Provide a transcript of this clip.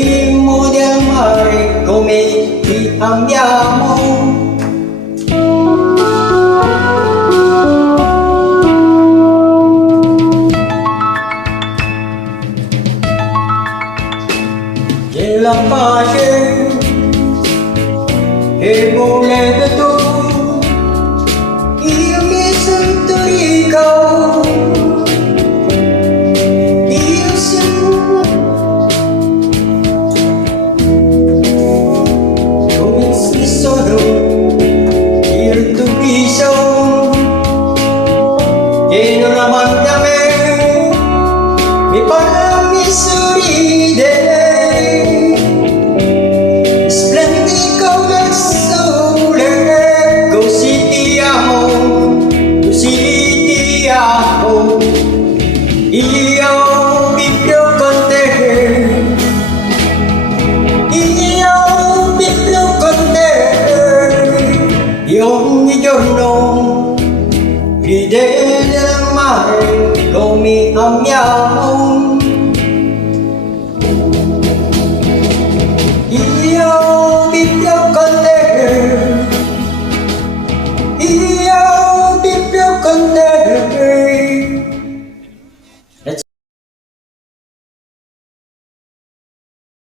Vedremo del mare come ti amiamo. E la pace che volevi tu, io mi sento ricco, io sono come se sono il tuo viso che non amanti a me, mi parla, mi sorride. Io vivrò con te, io vivrò con te, io ogni giorno ridere del mare come amiamo.